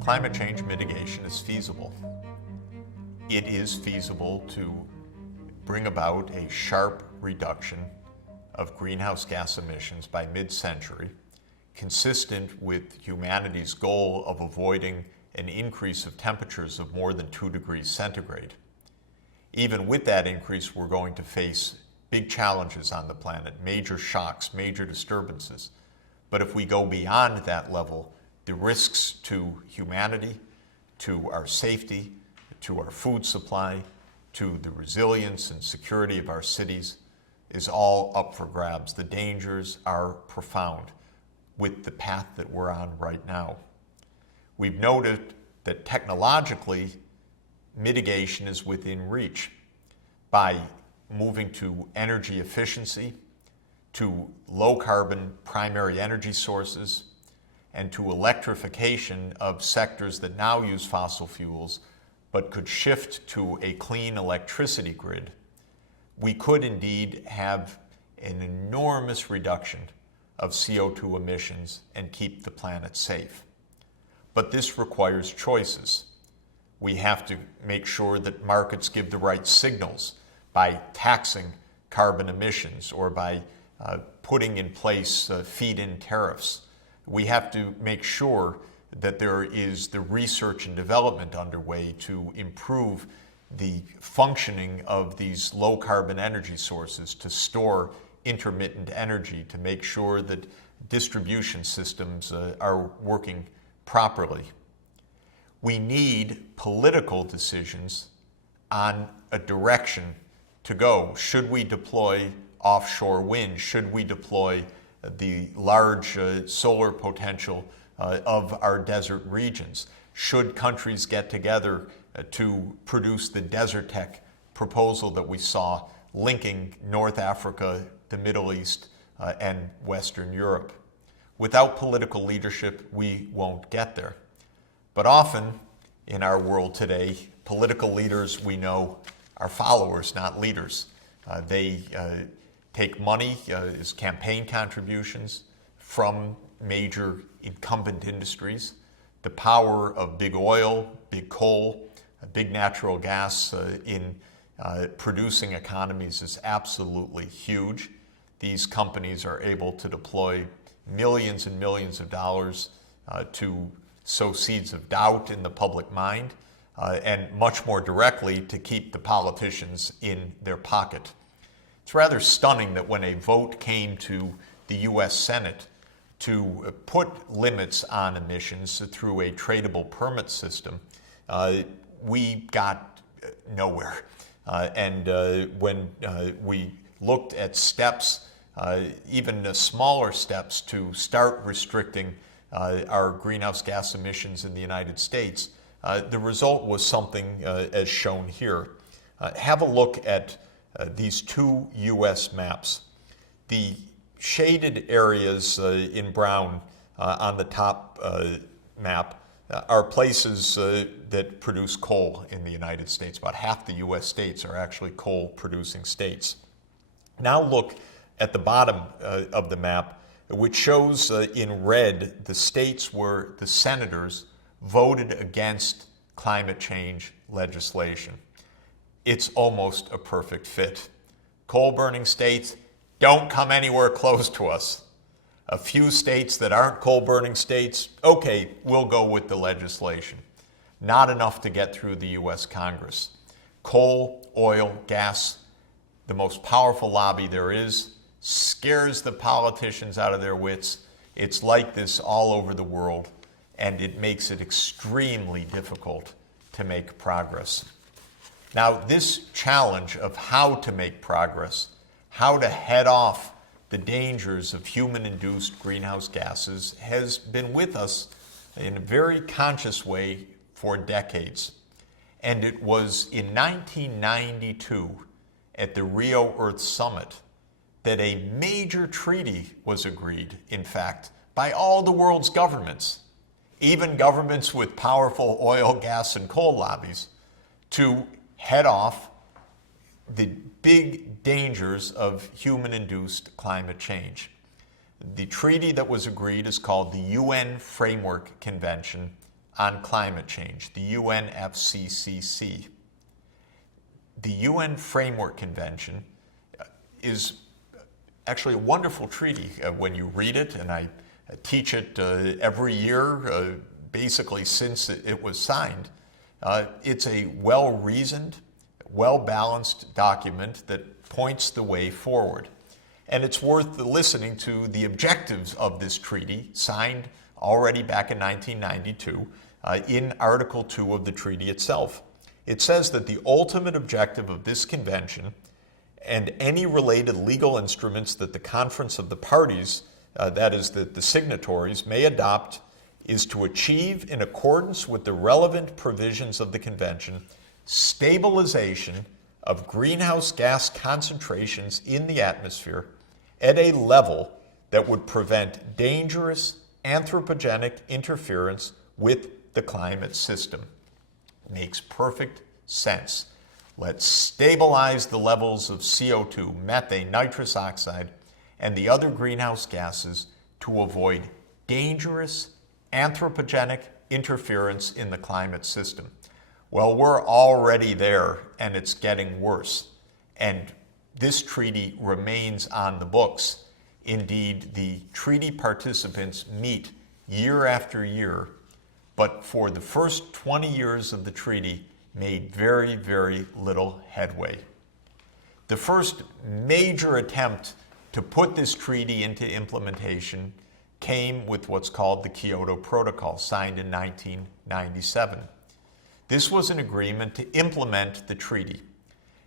Climate change mitigation is feasible. It is feasible to bring about a sharp reduction of greenhouse gas emissions by mid-century, consistent with humanity's goal of avoiding an increase of temperatures of more than 2 degrees centigrade. Even with that increase, we're going to face big challenges on the planet, major shocks, major disturbances. But if we go beyond that level, the risks to humanity, to our safety, to our food supply, to the resilience and security of our cities is all up for grabs. The dangers are profound with the path that we're on right now. We've noted that technologically, mitigation is within reach by moving to energy efficiency, to low carbon primary energy sources, and to electrification of sectors that now use fossil fuels but could shift to a clean electricity grid. We could indeed have an enormous reduction of CO2 emissions and keep the planet safe. But this requires choices. We have to make sure that markets give the right signals by taxing carbon emissions or by putting in place feed-in tariffs. We have to make sure that there is the research and development underway to improve the functioning of these low carbon energy sources, to store intermittent energy, to make sure that distribution systems are working properly. We need political decisions on a direction to go. Should we deploy offshore wind? Should we deploy the large solar potential of our desert regions? Should countries get together to produce the Desert Tech proposal that we saw linking North Africa, the Middle East, and Western Europe? Without political leadership, we won't get there. But often in our world today, political leaders, we know, are followers, not leaders. They take money as campaign contributions from major incumbent industries. The power of big oil, big coal, big natural gas in producing economies is absolutely huge. These companies are able to deploy millions and millions of dollars to sow seeds of doubt in the public mind, and much more directly to keep the politicians in their pocket. It's rather stunning that when a vote came to the U.S. Senate to put limits on emissions through a tradable permit system, we got nowhere. When we looked at steps, even smaller steps to start restricting our greenhouse gas emissions in the United States, the result was something as shown here. Have a look at these two U.S. maps. The shaded areas in brown on the top map are places that produce coal in the United States. About half the U.S. states are actually coal-producing states. Now look at the bottom of the map, which shows in red the states where the senators voted against climate change legislation. It's almost a perfect fit. Coal-burning states, don't come anywhere close to us. A few states that aren't coal-burning states, okay, we'll go with the legislation. Not enough to get through the U.S. Congress. Coal, oil, gas, the most powerful lobby there is, scares the politicians out of their wits. It's like this all over the world, and it makes it extremely difficult to make progress. Now, this challenge of how to make progress, how to head off the dangers of human-induced greenhouse gases has been with us in a very conscious way for decades. And it was in 1992 at the Rio Earth Summit that a major treaty was agreed, in fact, by all the world's governments, even governments with powerful oil, gas, and coal lobbies, to head off the big dangers of human-induced climate change. The treaty that was agreed is called the UN Framework Convention on Climate Change, the UNFCCC. The UN Framework Convention is actually a wonderful treaty when you read it, and I teach it every year, basically since it was signed. It's a well-reasoned, well-balanced document that points the way forward. And it's worth listening to the objectives of this treaty, signed already back in 1992, in Article 2 of the treaty itself. It says that the ultimate objective of this convention and any related legal instruments that the Conference of the Parties, that is, the signatories, may adopt is to achieve, in accordance with the relevant provisions of the convention, stabilization of greenhouse gas concentrations in the atmosphere at a level that would prevent dangerous anthropogenic interference with the climate system. Makes perfect sense. Let's stabilize the levels of CO2, methane, nitrous oxide, and the other greenhouse gases to avoid dangerous anthropogenic interference in the climate system. Well, we're already there, and it's getting worse. And this treaty remains on the books. Indeed, the treaty participants meet year after year, but for the first 20 years of the treaty, made very, very little headway. The first major attempt to put this treaty into implementation came with what's called the Kyoto Protocol, signed in 1997. This was an agreement to implement the treaty.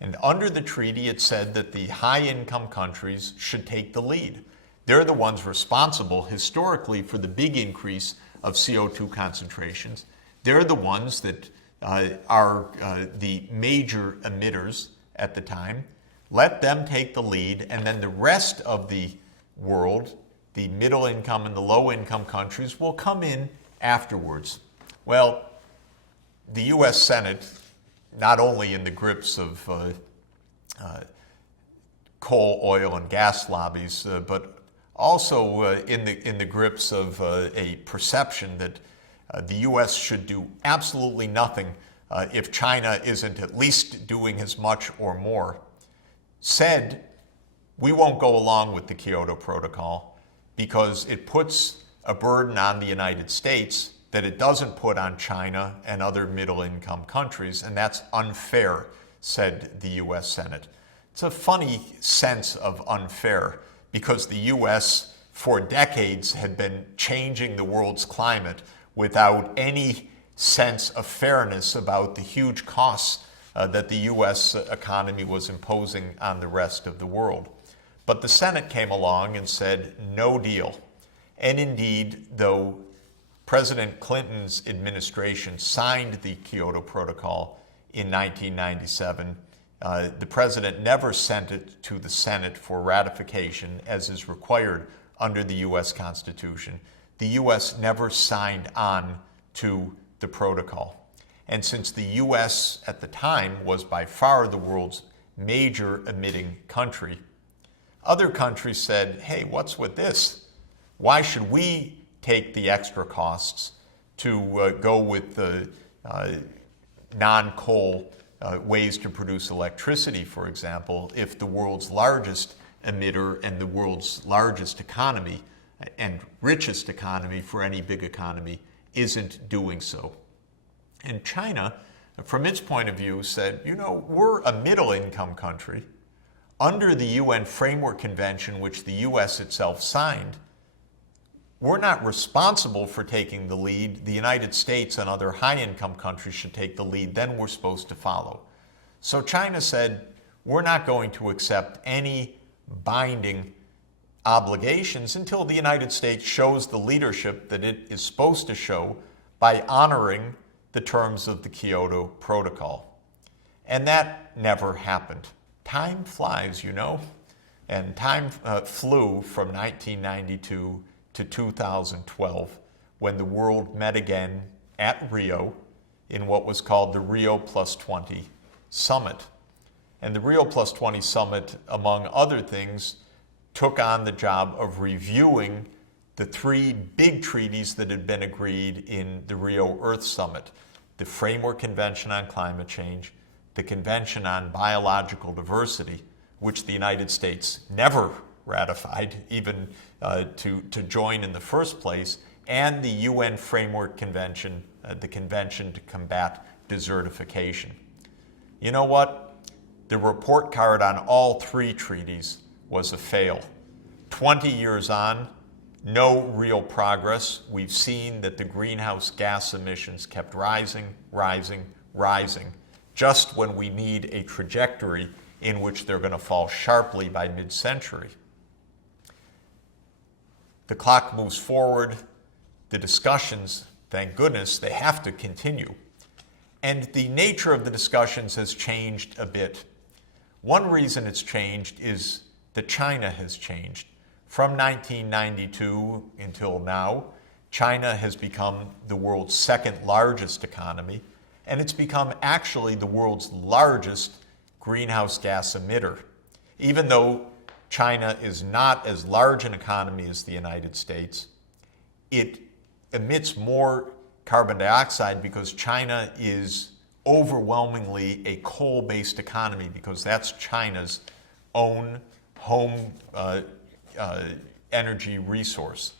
And under the treaty, it said that the high-income countries should take the lead. They're the ones responsible historically for the big increase of CO2 concentrations. They're the ones that are the major emitters at the time. Let them take the lead, and then the rest of the world, the middle income and the low income countries, will come in afterwards. Well, the US Senate, not only in the grips of coal, oil, and gas lobbies, but also in the grips of a perception that the US should do absolutely nothing if China isn't at least doing as much or more, said we won't go along with the Kyoto Protocol because it puts a burden on the United States that it doesn't put on China and other middle-income countries, and that's unfair, said the US Senate. It's a funny sense of unfair because the US for decades had been changing the world's climate without any sense of fairness about the huge costs that the US economy was imposing on the rest of the world. But the Senate came along and said, no deal. And indeed, though President Clinton's administration signed the Kyoto Protocol in 1997, the president never sent it to the Senate for ratification, as is required under the US Constitution. The US never signed on to the protocol. And since the US at the time was by far the world's major emitting country, other countries said, hey, what's with this? Why should we take the extra costs to go with the non-coal ways to produce electricity, for example, if the world's largest emitter and the world's largest economy and richest economy for any big economy isn't doing so? And China, from its point of view, said, you know, we're a middle-income country. Under the UN Framework Convention, which the US itself signed, we're not responsible for taking the lead. The United States and other high-income countries should take the lead, then we're supposed to follow. So China said, we're not going to accept any binding obligations until the United States shows the leadership that it is supposed to show by honoring the terms of the Kyoto Protocol. And that never happened. Time flies, you know, and time flew from 1992 to 2012 when the world met again at Rio in what was called the Rio +20 Summit. And the Rio +20 Summit, among other things, took on the job of reviewing the three big treaties that had been agreed in the Rio Earth Summit: the Framework Convention on Climate Change, the Convention on Biological Diversity, which the United States never ratified, even to join in the first place, and the UN Framework Convention, the Convention to Combat Desertification. You know what? The report card on all three treaties was a fail. 20 years on, no real progress. We've seen that the greenhouse gas emissions kept rising, rising, rising, just when we need a trajectory in which they're going to fall sharply by mid-century. The clock moves forward. The discussions, thank goodness, they have to continue. And the nature of the discussions has changed a bit. One reason it's changed is that China has changed. From 1992 until now, China has become the world's second largest economy, and it's become actually the world's largest greenhouse gas emitter. Even though China is not as large an economy as the United States, it emits more carbon dioxide because China is overwhelmingly a coal-based economy, because that's China's own home energy resource,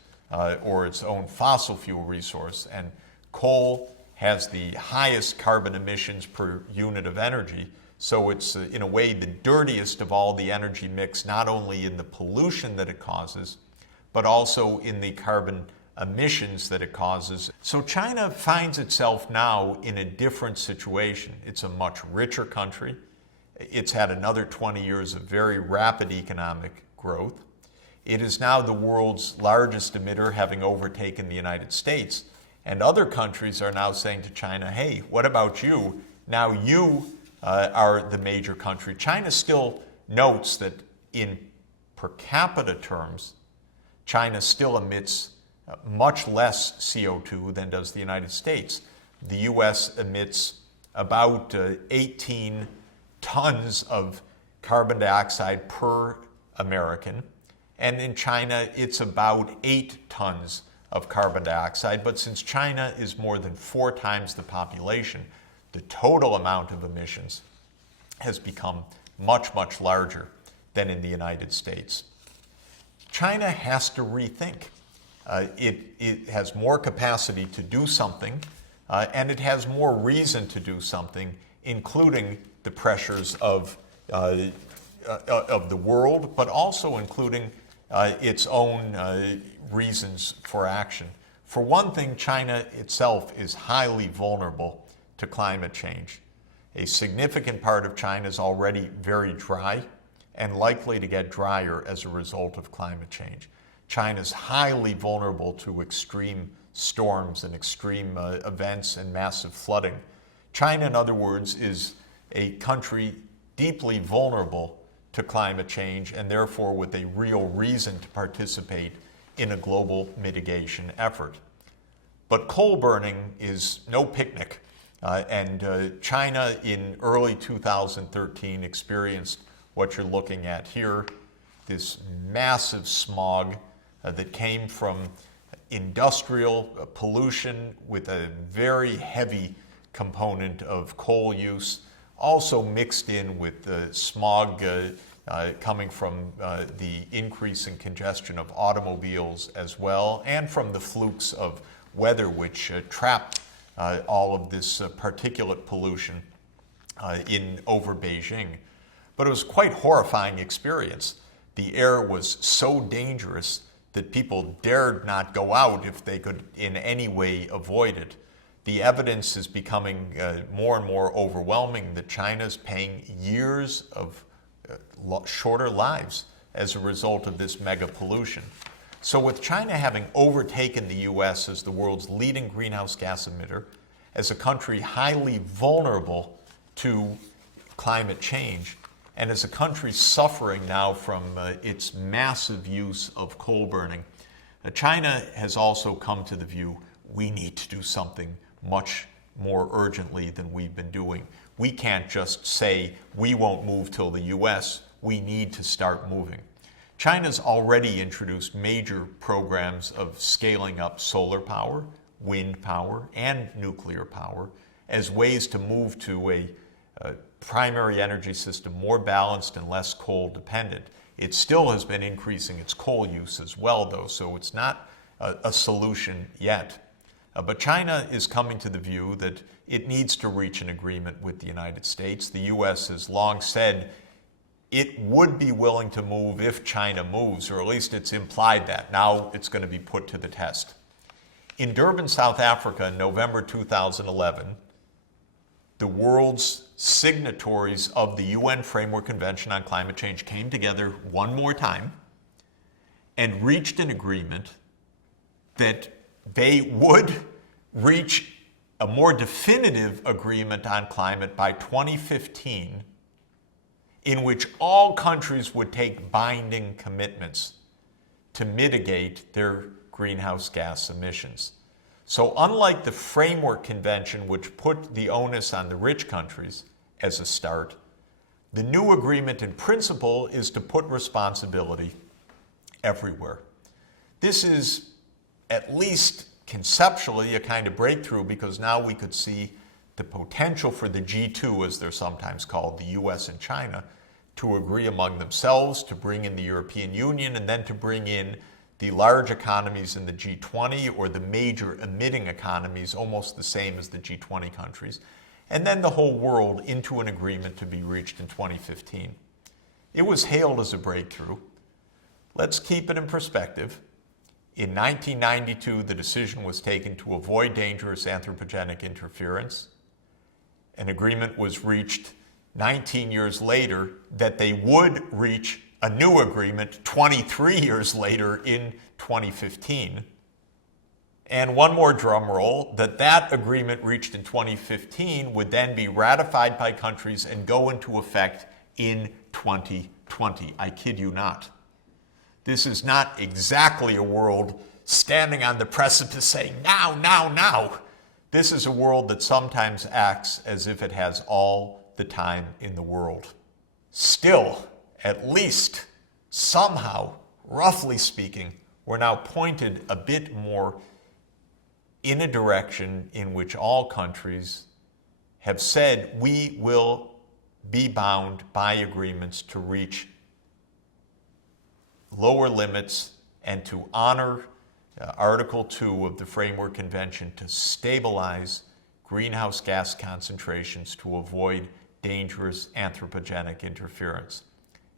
or its own fossil fuel resource. And coal has the highest carbon emissions per unit of energy. So it's, in a way, the dirtiest of all the energy mix, not only in the pollution that it causes, but also in the carbon emissions that it causes. So China finds itself now in a different situation. It's a much richer country. It's had another 20 years of very rapid economic growth. It is now the world's largest emitter, having overtaken the United States. And other countries are now saying to China, hey, what about you? Now you are the major country. China still notes that in per capita terms, China still emits much less CO2 than does the United States. The US emits about 18 tons of carbon dioxide per American. And in China, it's about 8 tons of carbon dioxide. But since China is more than 4 times the population, the total amount of emissions has become much, much larger than in the United States. China has to rethink. It has more capacity to do something, and it has more reason to do something, including the pressures of the world, but also including its own reasons for action. For one thing, China itself is highly vulnerable to climate change. A significant part of China is already very dry and likely to get drier as a result of climate change. China is highly vulnerable to extreme storms and extreme events and massive flooding. China, in other words, is a country deeply vulnerable to climate change, and therefore with a real reason to participate in a global mitigation effort. But coal burning is no picnic, and China in early 2013 experienced what you're looking at here, this massive smog that came from industrial pollution with a very heavy component of coal use, also mixed in with the smog coming from the increase in congestion of automobiles as well, and from the flukes of weather which trapped all of this particulate pollution in over Beijing. But it was quite horrifying experience. The air was so dangerous that people dared not go out if they could in any way avoid it. The evidence is becoming more and more overwhelming that China's paying years of shorter lives as a result of this mega pollution. So with China having overtaken the US as the world's leading greenhouse gas emitter, as a country highly vulnerable to climate change, and as a country suffering now from its massive use of coal burning, China has also come to the view we need to do something much more urgently than we've been doing. We can't just say we won't move till the US. We need to start moving. China's already introduced major programs of scaling up solar power, wind power, and nuclear power as ways to move to a primary energy system more balanced and less coal dependent. It still has been increasing its coal use as well, though, so it's not a solution yet. But China is coming to the view that it needs to reach an agreement with the United States. The U.S. has long said it would be willing to move if China moves, or at least it's implied that. Now it's going to be put to the test. In Durban, South Africa, in November 2011, the world's signatories of the UN Framework Convention on Climate Change came together one more time and reached an agreement that they would reach a more definitive agreement on climate by 2015, in which all countries would take binding commitments to mitigate their greenhouse gas emissions. So unlike the Framework Convention, which put the onus on the rich countries as a start, the new agreement in principle is to put responsibility everywhere. This is, at least conceptually, a kind of breakthrough, because now we could see the potential for the G2, as they're sometimes called, the US and China, to agree among themselves, to bring in the European Union, and then to bring in the large economies in the G20, or the major emitting economies, almost the same as the G20 countries, and then the whole world into an agreement to be reached in 2015. It was hailed as a breakthrough. Let's keep it in perspective. In 1992, the decision was taken to avoid dangerous anthropogenic interference. An agreement was reached 19 years later that they would reach a new agreement 23 years later in 2015. And one more drum roll, that agreement reached in 2015 would then be ratified by countries and go into effect in 2020. I kid you not. This is not exactly a world standing on the precipice saying, now, now, now. This is a world that sometimes acts as if it has all the time in the world. Still, at least, somehow, roughly speaking, we're now pointed a bit more in a direction in which all countries have said we will be bound by agreements to reach lower limits and to honor Article 2 of the Framework Convention to stabilize greenhouse gas concentrations to avoid dangerous anthropogenic interference.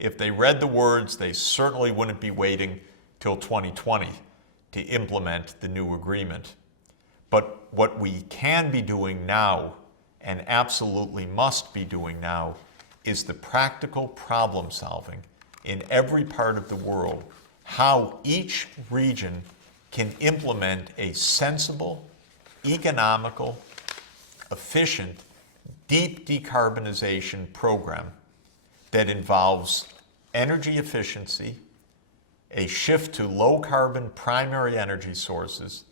If they read the words, they certainly wouldn't be waiting till 2020 to implement the new agreement. But what we can be doing now, and absolutely must be doing now, is the practical problem solving in every part of the world, how each region can implement a sensible, economical, efficient, deep decarbonization program that involves energy efficiency, a shift to low carbon primary energy sources,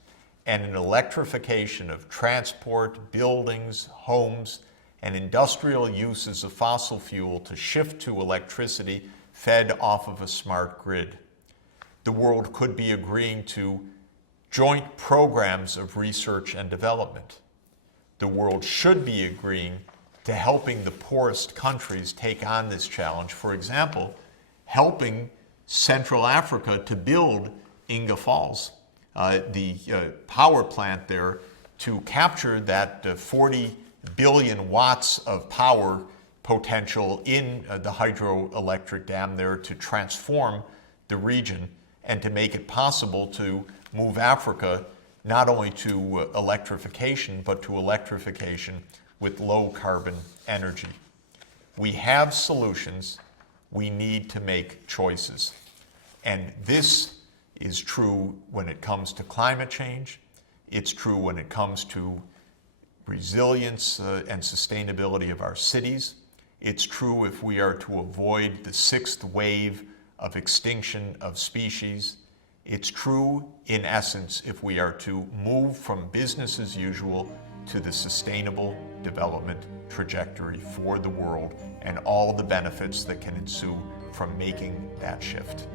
and an electrification of transport, buildings, homes, and industrial uses of fossil fuel to shift to electricity fed off of a smart grid. The world could be agreeing to joint programs of research and development. The world should be agreeing to helping the poorest countries take on this challenge. For example, helping Central Africa to build Inga Falls, the power plant there, to capture that 40 billion watts of power potential in the hydroelectric dam there to transform the region and to make it possible to move Africa not only to electrification, but to electrification with low carbon energy. We have solutions. We need to make choices. And this is true when it comes to climate change. It's true when it comes to resilience and sustainability of our cities. It's true if we are to avoid the sixth wave of extinction of species. It's true, in essence, if we are to move from business as usual to the sustainable development trajectory for the world and all the benefits that can ensue from making that shift.